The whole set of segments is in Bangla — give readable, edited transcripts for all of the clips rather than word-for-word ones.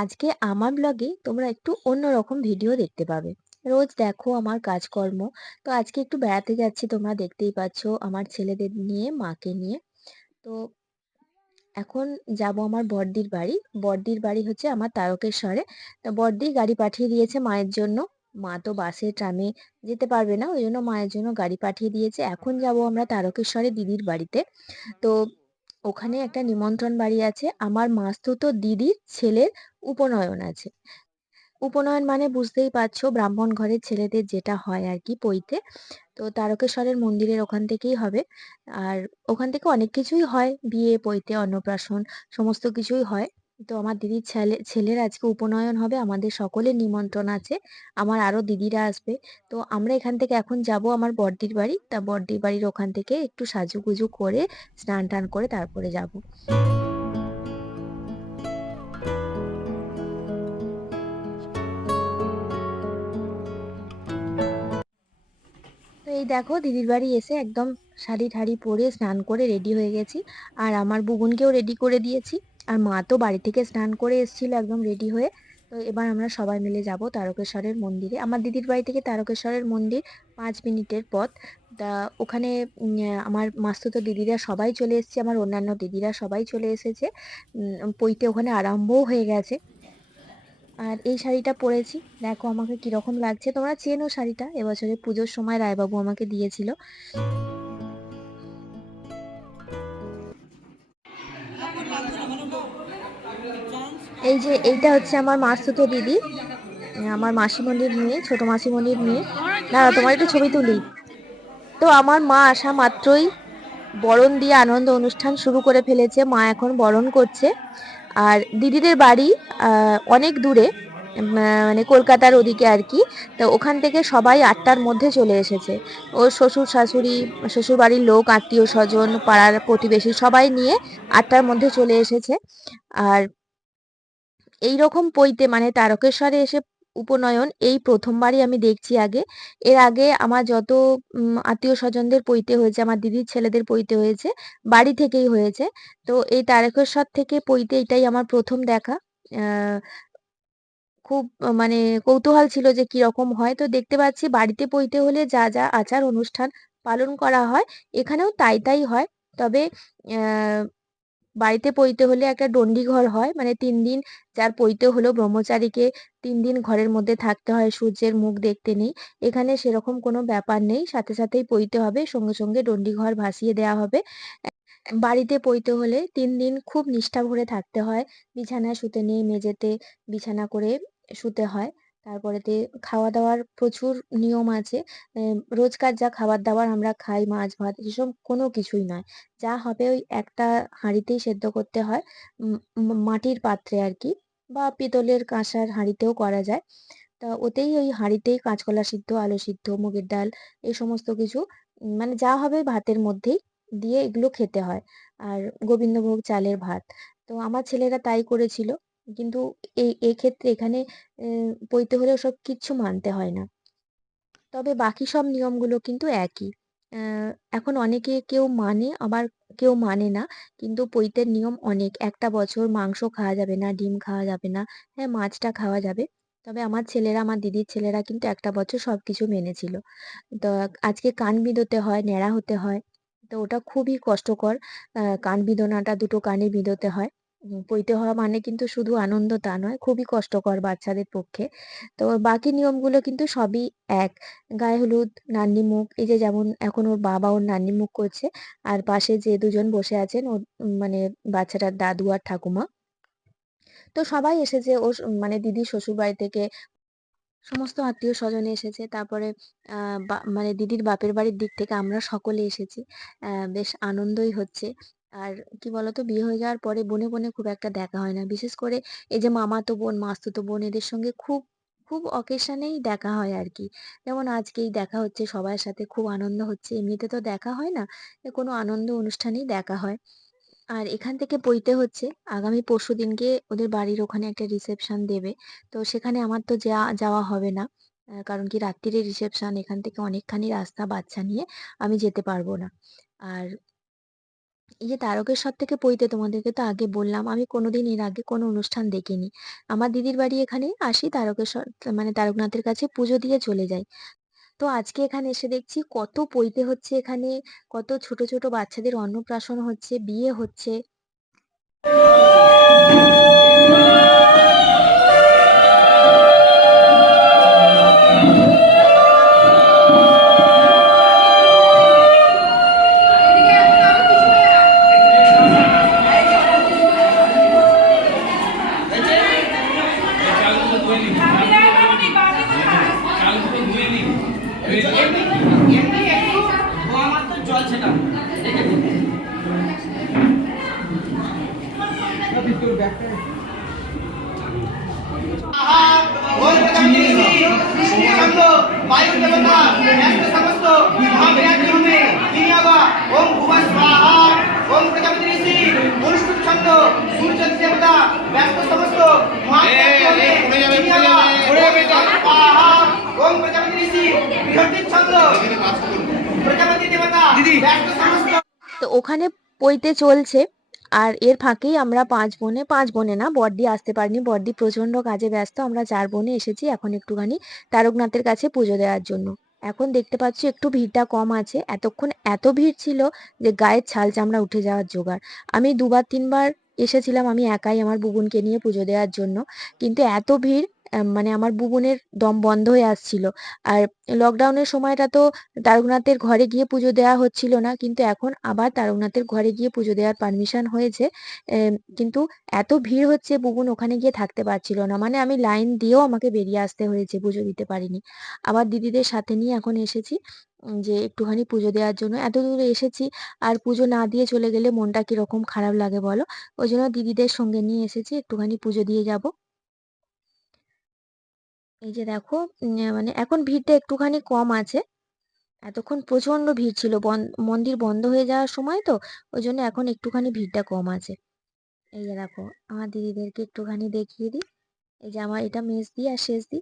আজকে আমার ব্লগে তোমরা একটু অন্যরকম ভিডিও দেখতে পাবে। রোজ দেখো আমার কাজকর্ম। তো আজকে একটু বেড়াতে যাচ্ছি, তোমরা দেখতেই পাচ্ছ আমার ছেলেদের নিয়ে, মাকে নিয়ে। তো এখন যাব আমার বড়দির বাড়ি। বড়দির বাড়ি হচ্ছে আমার তারকেশ্বরে। তো বড়দি গাড়ি পাঠিয়ে দিয়েছে মায়ের জন্য। মা তো বাসে ট্রামে যেতে পারবে না, ওই জন্য মায়ের জন্য গাড়ি পাঠিয়ে দিয়েছে। এখন যাব আমরা তারকেশ্বরে দিদির বাড়িতে। তো ওখানে একটা নিমন্ত্রণ বাড়ি আছে, আমার মাস্তুতো দিদির ছেলের উপনয়ন আছে। উপনয়ন মানে বুঝতেই পারছো, ব্রাহ্মণ ঘরের ছেলেদের যেটা হয় আর কি, পৈতে। তো তারকেশ্বরের মন্দিরের ওখান থেকেই হবে। আর ওখান থেকে অনেক কিছুই হয়, বিয়ে, পৈতে, অন্নপ্রাশন, সমস্ত কিছুই হয়। তো আমার দিদির ছেলের আজকে উপনয়ন হবে, আমাদের সকলের নিমন্ত্রণ আছে। আমার আরো দিদিরা আসবে। তো আমরা এখান থেকে এখন যাব আমার বড়দির বাড়ি। তা বড়দির বাড়ির ওখান থেকে একটু সাজুগুজু করে, স্নান টান করে তারপরে যাব। তো এই দেখো দিদির বাড়ি এসে একদম শাড়ি ঠাড়ি পরে স্নান করে রেডি হয়ে গেছি। আর আমার বুবুনকেও রেডি করে দিয়েছি। আর মা তো বাড়ি থেকে স্নান করে এসেছিল একদম রেডি হয়ে। তো এবার আমরা সবাই মিলে যাব তারকেশ্বরের মন্দিরে। আমার দিদির বাড়ি থেকে তারকেশ্বরের মন্দির 5 মিনিটের পথ। তা ওখানে আমার মাস্তুতো দিদিরা সবাই চলে এসেছে, আমার অন্যান্য দিদিরা সবাই চলে এসেছে। পৈতে ওখানে আরম্ভও হয়ে গেছে। আর এই শাড়িটা পরেছি, দেখো আমাকে কিরকম লাগছে। তোমরা চেনো শাড়িটা, এবছরে পুজোর সময় রায়বাবু আমাকে দিয়েছিল। এই যে এইটা হচ্ছে আমার মাসতুতো দিদি, আমার মাসিমণির মেয়ে, ছোট মাসিমণির মেয়ে। দাঁড়া তোমার একটু ছবি তুলি। তো আমার মা আসা মাত্রই বরণ দিয়ে আনন্দ অনুষ্ঠান শুরু করে ফেলেছে, মা এখন বরণ করছে। আর দিদিদের বাড়ি অনেক দূরে, মানে কলকাতার ওদিকে আর কি। তো ওখান থেকে সবাই 8টার মধ্যে চলে এসেছে। ওর শ্বশুর শাশুড়ি, শ্বশুর বাড়ির লোক, আত্মীয় স্বজন, পাড়ার প্রতিবেশী সবাই নিয়ে 8টার মধ্যে চলে এসেছে। আর এইরকম পৈতে মানে তারকেশ্বরে এসে উপনয়ন এই প্রথমবারই আমি দেখছি আগে। এর আগে আমার যত আত্মীয় স্বজনদের পৈতে হয়েছে, আমার দিদির ছেলেদের পৈতে হয়েছে, বাড়ি থেকেই হয়েছে। তো এই তারকেশ্বর থেকে পৈতে এটাই আমার প্রথম দেখা। আহ খুব মানে কৌতূহল ছিল যে কিরকম হয়। তো দেখতে পাচ্ছি বাড়িতে পৈতে হলে যা যা আচার অনুষ্ঠান পালন করা হয়, এখানেও তাই তাই হয়। তবে আহ বাড়িতে পৈতে হলে একটা ডন্ডি ঘর হয়, মানে 3 দিন যার পৈতে হলো ব্রহ্মচারীকে 3 দিন ঘরের মধ্যে থাকতে হয়, সূর্যের মুখ দেখতে নেই। এখানে সেরকম কোনো ব্যাপার নেই, সাথে সাথেই পৈতে হবে, সঙ্গে সঙ্গে ডন্ডি ঘর ভাসিয়ে দেওয়া হবে। বাড়িতে পৈতে হলে 3 দিন খুব নিষ্ঠা ভরে থাকতে হয়। বিছানায় শুতে নেই, মেঝেতে বিছানা করে শুতে হয়। তারপরেতে খাওয়া দাওয়ার প্রচুর নিয়ম আছে। রোজকার যা খাবার দাবার আমরা খাই, মাছ ভাত এসব কোনো কিছুই নয়। যা হবে ওই একটা হাঁড়িতেই সেদ্ধ করতে হয়। মাটির পাত্রে আর কি, বা পিতলের কাঁসার হাঁড়িতেও করা যায়। তা ওতেই ওই হাঁড়িতেই কাঁচকলা সিদ্ধ, আলু সিদ্ধ, মুগের ডাল, এই সমস্ত কিছু মানে যা হবে ভাতের মধ্যেই দিয়ে এগুলো খেতে হয়। আর গোবিন্দভোগ চালের ভাত। তো আমার ছেলেরা তাই করেছিল। কিন্তু এক্ষেত্রে এখানে পৈতে হলে সব কিচ্ছু মানতে হয় না। তবে বাকি সব নিয়মগুলো কিন্তু একই। এখন অনেকে কেউ মানে, আবার কেউ মানে না। কিন্তু পৈতের নিয়ম অনেক। একটা বছর মাংস খাওয়া যাবে না, ডিম খাওয়া যাবে না। হ্যাঁ, মাছটা খাওয়া যাবে। তবে আমার ছেলেরা, আমার দিদির ছেলেরা কিন্তু একটা বছর সবকিছু মেনেছিল। তো আজকে কান বিঁধোতে হয়, ন্যাড়া হতে হয়। তো ওটা খুবই কষ্টকর। কান বিঁধোনাটা দুটো কানে বিঁধোতে হয়। পৈতে হওয়া মানে কিন্তু শুধু আনন্দ তা নয়, খুবই কষ্টকর বাচ্চাদের পক্ষে। তো বাকি নিয়মগুলো কিন্তু সবই এক। গায়ে হলুদ, নান্নি মুখ, এই যে যেমন এখন ওর বাবা ওর নান্নি মুখ করছে। আর পাশে যে দুজন বসে আছেন ওর মানে বাচ্চাটার দাদু আর ঠাকুমা। তো সবাই এসেছে ওর মানে দিদির শ্বশুর বাড়ি থেকে সমস্ত আত্মীয় স্বজন এসেছে। তারপরে মানে দিদির বাপের বাড়ির দিক থেকে আমরা সকলে এসেছি। বেশ আনন্দই হচ্ছে। আর কি বলতো, বিয়ে হয়ে যাওয়ার পরে বনে বনে খুব একটা দেখা হয় না, বিশেষ করে এই যে মামাতো বোন, মাস্তুতো বোন, এদের সঙ্গে খুব খুব অকেশনেই দেখা হয় আর কি। যেমন আজকেই দেখা হচ্ছে, সবার সাথে খুব আনন্দ হচ্ছে, এমনিতে তো দেখা হয় না। কোনো আনন্দ অনুষ্ঠানেই দেখা হয়। আর এখান থেকে বইতে হচ্ছে আগামী পরশুদিনকে ওদের বাড়ির ওখানে একটা রিসেপশন দেবে। তো সেখানে আমার তো যাওয়া হবে না। কারণ কি রাত্তিরে রিসেপশন, এখান থেকে অনেকখানি রাস্তা বাচ্চা নিয়ে আমি যেতে পারবো না। আর এই যে তারকেশ্বর থেকে পৈতে তোমাদেরকে তো আগে বললাম, আমি কোনোদিন এর আগে কোনো অনুষ্ঠান দেখিনি। আমার দিদির বাড়ি এখানে, আসি তারকেশ্বর মানে তারকনাথের কাছে পুজো দিয়ে চলে যাই। তো আজকে এখানে এসে দেখছি কত পৈতে হচ্ছে এখানে, কত ছোট ছোট বাচ্চাদের অন্নপ্রাশন হচ্ছে, বিয়ে হচ্ছে। তো ওখানে পইতে চলছে, আর এর ফাঁকেই আমরা 5 বোনে, 5 বোনে না, বড়দি আসতে পারিনি, বড়দি প্রচন্ড কাজে ব্যস্ত, আমরা 4 বোনে এসেছি এখন একটুখানি তারকনাথের কাছে পুজো দেওয়ার জন্য। এখন দেখতে পাচ্ছি একটু ভিড়টা কম আছে, এতক্ষণ এত ভিড় ছিল যে গায়ের ছাল চামড়া উঠে যাওয়ার জোগাড়। আমি 2 বার 3 বার এসেছিলাম আমি একাই আমার বুবুনকে নিয়ে পুজো দেওয়ার জন্য, কিন্তু এত ভিড় মানে আমার বুবুনের দম বন্ধ হয়ে আসছিল। আর লকডাউনের সময়টা তো তারকনাথের ঘরে গিয়ে পুজো দেওয়া হচ্ছিল না, কিন্তু এখন আবার তারকনাথের ঘরে গিয়ে পুজো দেওয়ার পারমিশন হয়েছে। কিন্তু এত ভিড় হচ্ছে বুবুন ওখানে গিয়ে থাকতে পারছিল না, মানে আমি লাইন দিয়েও আমাকে বেরিয়ে আসতে হয়েছে, পুজো দিতে পারিনি। আবার দিদিদের সাথে নিয়ে এখন এসেছি যে একটুখানি পুজো দেওয়ার জন্য। এত দূরে এসেছি, আর পুজো না দিয়ে চলে গেলে মনটা কিরকম খারাপ লাগে বলো। ওই জন্য দিদিদের সঙ্গে নিয়ে এসেছি, একটুখানি পুজো দিয়ে যাব। এই যে দেখো, মানে এখন ভিড়টা একটুখানি কম আছে, এতক্ষণ প্রচন্ড ভিড় ছিল, মন্দির বন্ধ হয়ে যাওয়ার সময় তো, ওই জন্য এখন একটুখানি ভিড়টা কম আছে। এই যে দেখো, আমার দিদিদেরকে একটুখানি দেখিয়ে দিই। এই যে আমার এটা মেজদি আর শেষদি।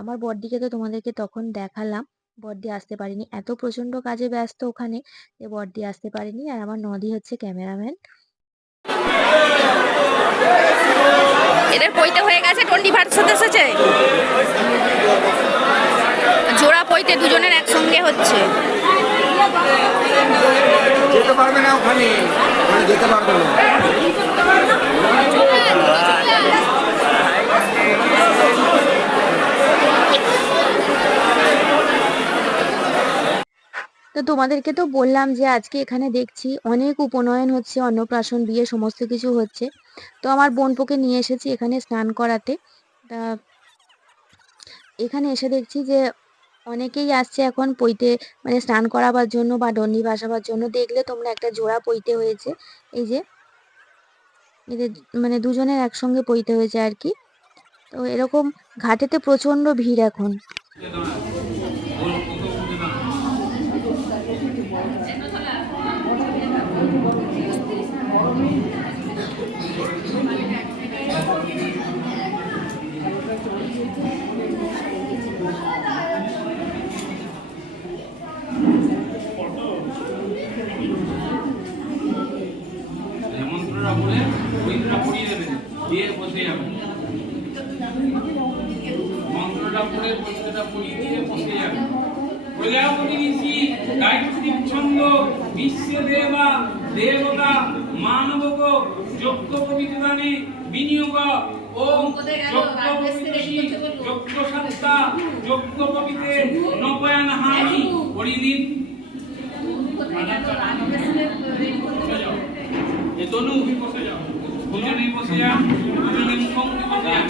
আমার বড়দিকে তো তোমাদেরকে তখন দেখালাম, বড়দি আসতে পারিনি, এত প্রচন্ড কাজে ব্যস্ত ওখানে যে বড়দি আসতে পারিনি। আর আমার নদি হচ্ছে ক্যামেরাম্যান। এদের পইতে হয়ে গেছে, 20 হতে এসেছে, জোড়া পইতে দুজনের একসঙ্গে হচ্ছে। যেতে পারবে না ওখানে, যেতে পারবে না। তো তোমাদেরকে তো বললাম যে আজকে এখানে দেখছি অনেক উপনয়ন হচ্ছে, অন্নপ্রাশন, বিয়ে সমস্ত কিছু হচ্ছে। তো আমার বোনপোকে নিয়ে এসেছি এখানে স্নান করাতে। তা এখানে এসে দেখছি যে অনেকেই আসছে এখন পইতে, মানে স্নান করাবার জন্য বা ডন্ডি ভাসাবার জন্য। দেখলে তোমরা একটা জোড়া পইতে হয়েছে, এই যে এদের মানে দুজনের একসঙ্গে পইতে হয়েছে আর কি। তো এরকম ঘাটেতে প্রচন্ড ভিড় এখন। মন্ত্রটা পড়ে বস্তুটা পড়িয়ে দিয়ে বসে যাবে। প্রজাপতি ঋষি গায়ত্রী ছন্দ বিশ্ব দেবা দেবতা মানবক যজ্ঞ পবিত্রানি বিনিয়োগ ওম যজ্ঞ পবিত্রী যজ্ঞ সত্তা যজ্ঞ পবিত্রে নপয়ান হানি পরিদিন। ये दोनों भी बसे जाओ, দুজনেই বসে যাও, দুজনেই মুখোমুখি বসে যাও।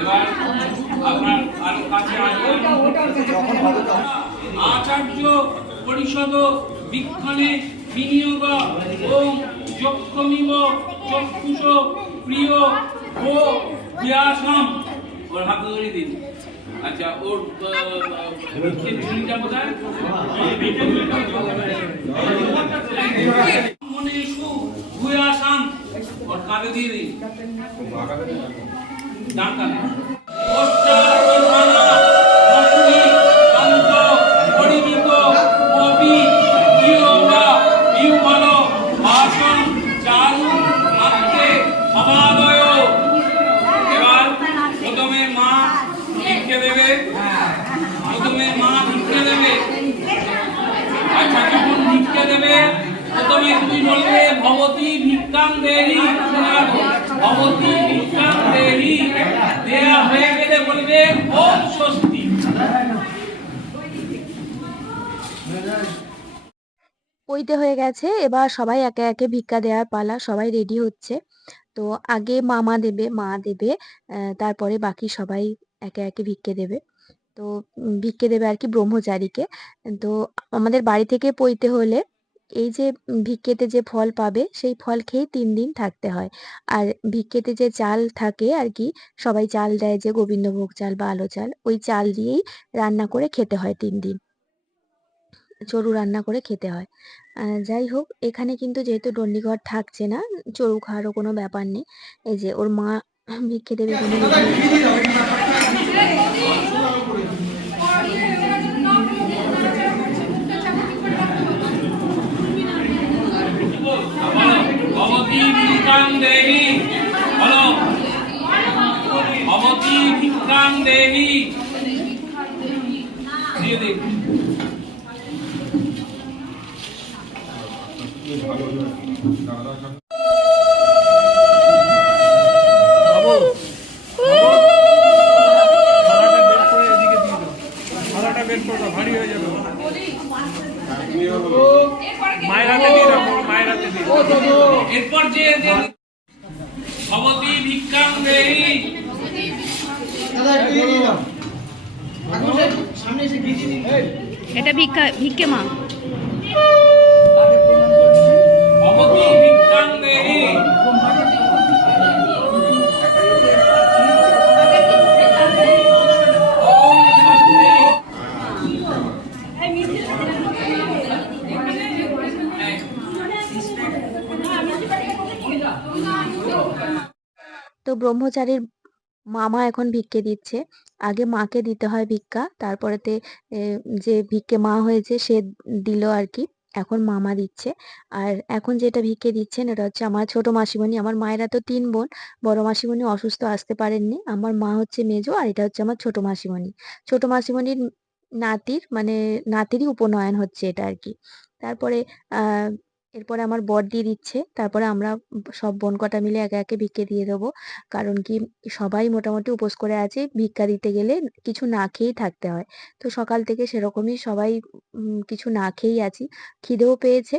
এবার আপনার আরো কাছে আসবেন। আচার্য পরিষদ বিক্ষণে বিনিয়োগ ওম যক্ষমিব চক্ষুষ প্রিয় ও ব্যাসাম। ওর হাত ধরে দিন। আচ্ছা, ওর ঝুলিটা কোথায়? মনে সু ঘুরে আসাম, ওর কাঁধে দিয়ে দিন, ডান কাঁধে। পইতে হয়ে গেছে, এবার সবাই একে একে ভিক্ষা দেওয়ার পালা, সবাই রেডি হচ্ছে। তো আগে মামা দেবে, মা দেবে, তারপরে বাকি সবাই একে একে ভিক্ষে দেবে। তো ভিক্ষে দেবে আর কি ব্রহ্মচারীকে। তো আমাদের বাড়ি থেকে পইতে হলে এই যে ভিক্ষেতে যে ফল পাবে সেই ফল খেয়েই ৩ দিন থাকতে হয়। আর ভিক্ষেতে যে চাল থাকে আর কি, সবাই চাল দেয় যে গোবিন্দভোগ চাল বা আলো চাল, ওই চাল দিয়েই রান্না করে খেতে হয় ৩ দিন। চরু রান্না করে খেতে হয়। যাই হোক, এখানে কিন্তু যেহেতু ডন্ডিঘর থাকছে না, চরু খাওয়ারও কোনো ব্যাপার নেই। এই যে ওর মা ভিক্ষে দেবে বলে রেডি হচ্ছে। ভবতি ভিক্ষাং দেহি, বলো ভবতি ভিক্ষাং দেহি, দিয়ে দে। থালাটা বের করে এদিকে দিয়ে দাও, থালাটা বের করে দাও, ভারী হয়ে যাবে। মায়ের হাতে দিয়ে দাও, মায়ের হাতে দিয়ে দাও। এরপর যে ভবতি ভিক্ষাং দেহি, এটা ভিক্ষে মা। ভবতি ভিক্ষাং দেহি, ওম স্বস্তি। তো ব্রহ্মচারীর মামা এখন ভিক্ষে দিচ্ছে। আগে মাকে দিতে হয় ভিক্ষা, তারপরেতে যে ভিক্ষে মা হয়েছে সে দিল আর কি। এখন মামা দিচ্ছে। আর এখন যেটা ভিক্ষে দিচ্ছেন এটা হচ্ছে আমার ছোট মাসিমণি। আমার মায়েরা তো ৩ বোন। বড় মাসিমণি অসুস্থ, আসতে পারেননি। আমার মা হচ্ছে মেজো, আর এটা হচ্ছে আমার ছোট মাসিমণি। ছোট মাসিমণির নাতির মানে নাতিরই উপনয়ন হচ্ছে এটা আর কি। তারপরে আহ এরপরে আমার বর দিয়ে দিচ্ছে। তারপরে আমরা সব বোন কটা মিলে একে একে ভিক্ষে দিয়ে দেবো। কারণ কি, সবাই মোটামুটি উপোস করে আছে, ভিক্ষা দিতে গেলে কিছু না খেয়েই থাকতে হয়। তো সকাল থেকে সেরকমই সবাই কিছু না খেয়েই আছি। খিদেও পেয়েছে।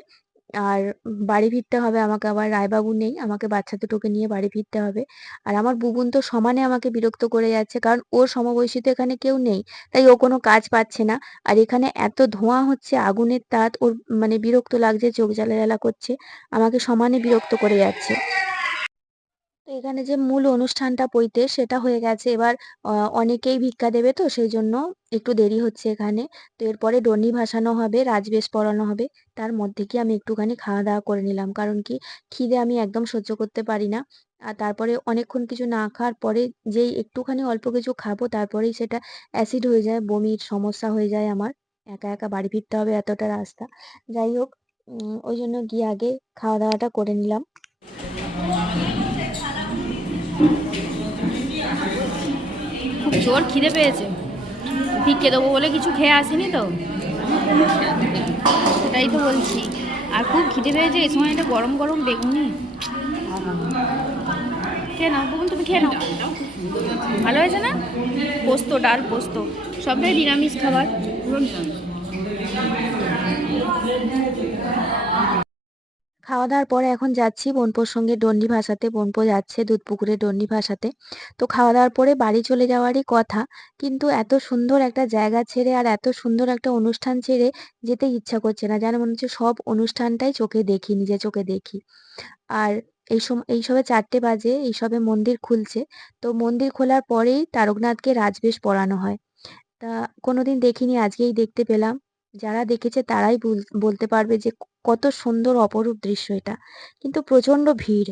আর বাড়ি ফিরতে হবে আমাকে, আবার রায়বাবু নেই, আমাকে বাচ্চা দুটোকে নিয়ে বাড়ি ফিরতে হবে। আর আমার বুবুন তো সমানে আমাকে বিরক্ত করে যাচ্ছে, কারণ ওর সমবয়সী তো এখানে কেউ নেই, তাই ও কোনো কাজ পাচ্ছে না। আর এখানে এত ধোঁয়া হচ্ছে, আগুনের তাত, ওর মানে বিরক্ত লাগছে, চোখ জ্বালা জ্বালা করছে, আমাকে সমানে বিরক্ত করে যাচ্ছে। তো এখানে যে মূল অনুষ্ঠানটা পইতে সেটা হয়ে গেছে। এবার অনেকেই ভিক্ষা দেবে, তো সেই জন্য একটু দেরি হচ্ছে এখানে। তো এরপরে ডন্ডি ভাসানো হবে, রাজবেশ পরানো হবে। তার মধ্যে কি আমি একটুখানি খাওয়া দাওয়া করে নিলাম, কারণ কি খিদে আমি একদম সহ্য করতে পারি না। আর তারপরে অনেকক্ষণ কিছু না খাওয়ার পরে যেই একটুখানি অল্প কিছু খাবো, তারপরেই সেটা অ্যাসিড হয়ে যায়, বমির সমস্যা হয়ে যায় আমার। একা একা বাড়ি ফিরতে হবে এতটা রাস্তা। যাই হোক, ওই জন্য গিয়ে আগে খাওয়া দাওয়াটা করে নিলাম। খুব জোর খিদে পেয়েছে, ভিক্ষে দেবো বলে কিছু খেয়ে আসেনি তো, সেটাই তো বলছি। আর খুব খিদে পেয়েছে, এই সময় একটা গরম গরম বেগুনি। খেয়ে নাও বলুন, তুমি খেয়ে নাও, ভালো হয়েছে না? পোস্ত, ডাল পোস্ত, সবটাই নিরামিষ খাবার। খাওয়া দাওয়ার পরে এখন যাচ্ছি বোনপোর সঙ্গে ডন্ডি ভাসাতে। বোনপো যাচ্ছে দুধপুকুরে ডন্ডি ভাসাতে। তো খাওয়া দাওয়ার পরে বাড়ি চলে যাওয়ারই কথা, কিন্তু এত সুন্দর একটা জায়গা ছেড়ে আর এত সুন্দর একটা অনুষ্ঠান ছেড়ে যেতে ইচ্ছা করছে না, যেন মনে হচ্ছে সব অনুষ্ঠানটাই চোখে দেখি, নিজে চোখে দেখি। আর এই সবে 4টে বাজে, এই সবে মন্দির খুলছে। তো মন্দির খোলার পরেই তারকনাথকে রাজবেশ পরানো হয়। তা কোনোদিন দেখিনি, আজকেই দেখতে পেলাম। যারা দেখেছে তারাই বলতে পারবে যে কত সুন্দর অপরূপ দৃশ্য এটা। কিন্তু প্রচন্ড ভিড়।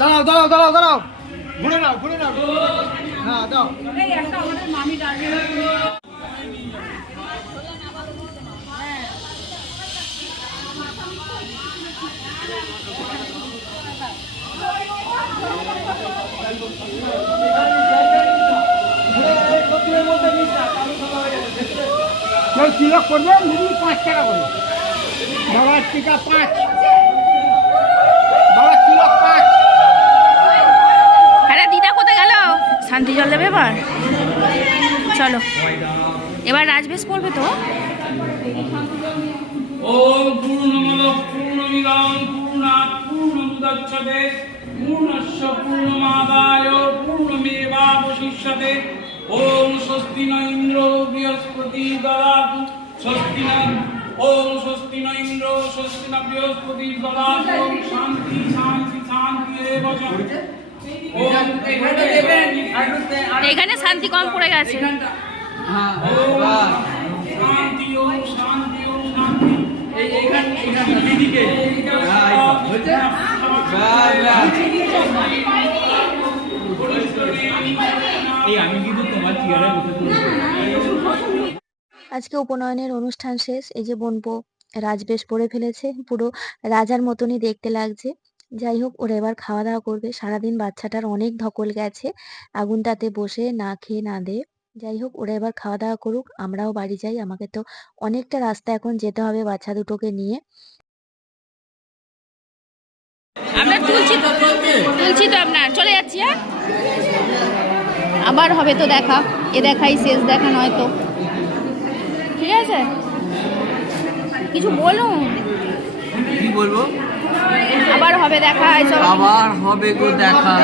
দাঁড়াও দাঁড়াও দাঁড়াও দাঁড়াও, ঘুরে নাও ঘুরে নাও। হ্যাঁ দাও। ওই তিলক করবে দিদি 5 টাকা করে। বাবার টিকা 5, বাবার তিলক 5। আরে দিদা কোথায় গেল? শান্তি জল দেবে এবার। চলো এবার রাজবেশ পড়বে তো। ওম পূর্ণমদঃ পূর্ণমিদং পূর্ণাৎ পূর্ণমুদচ্যতে পূর্ণস্য পূর্ণমাদায় পূর্ণমেবাবশিষ্যতে। ওম স্বস্তি ন ইন্দ্র বৃহস্পতি দদাতু স্বস্তি ন। ওম স্বস্তি ন ইন্দ্র স্বস্তি ন বৃহস্পতি দদাতু। ওম শান্তি শান্তি শান্তি এব চ। ওম এখানে দেবেন, এখানে শান্তি কম পড়ে গেছে। শান্তি ওম শান্তি ওম শান্তি। এইখানে দিদিকে আমি কিন্তু তোমার চেয়ারে বসে আজকে উপনয়নের অনুষ্ঠান শেষ। এই যে বোনপো রাজবেশ পরে ফেলেছে, পুরো রাজার মতনই দেখতে লাগছে। যাই হোক, ওরা এবার খাওয়া দাওয়া করবে। সারাদিন বাচ্চাটার অনেক ধকল গেছে আগুনটাতে বসে, না খেয়ে না দে। যাই হোক, ওরা এবার খাওয়া দাওয়া করুক, আমরাও বাড়ি যাই। আমাকে তো অনেকটা রাস্তা এখন যেতে হবে বাচ্চা দুটোকে নিয়ে। আমরা তুলছি তো আপনার, চলে যাচ্ছি। হ্যাঁ, আবার হবে তো দেখা, এ দেখাই শেষ দেখা নয় তো। ঠিক আছে, কিছু বলুন। কি বলবো? আবার হবে দেখা, এসব আবার হবে গো দেখা,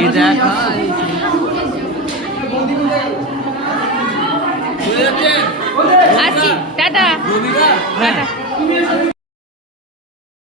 এই দেখা। আসছি, টাটা রবিবার টাটা।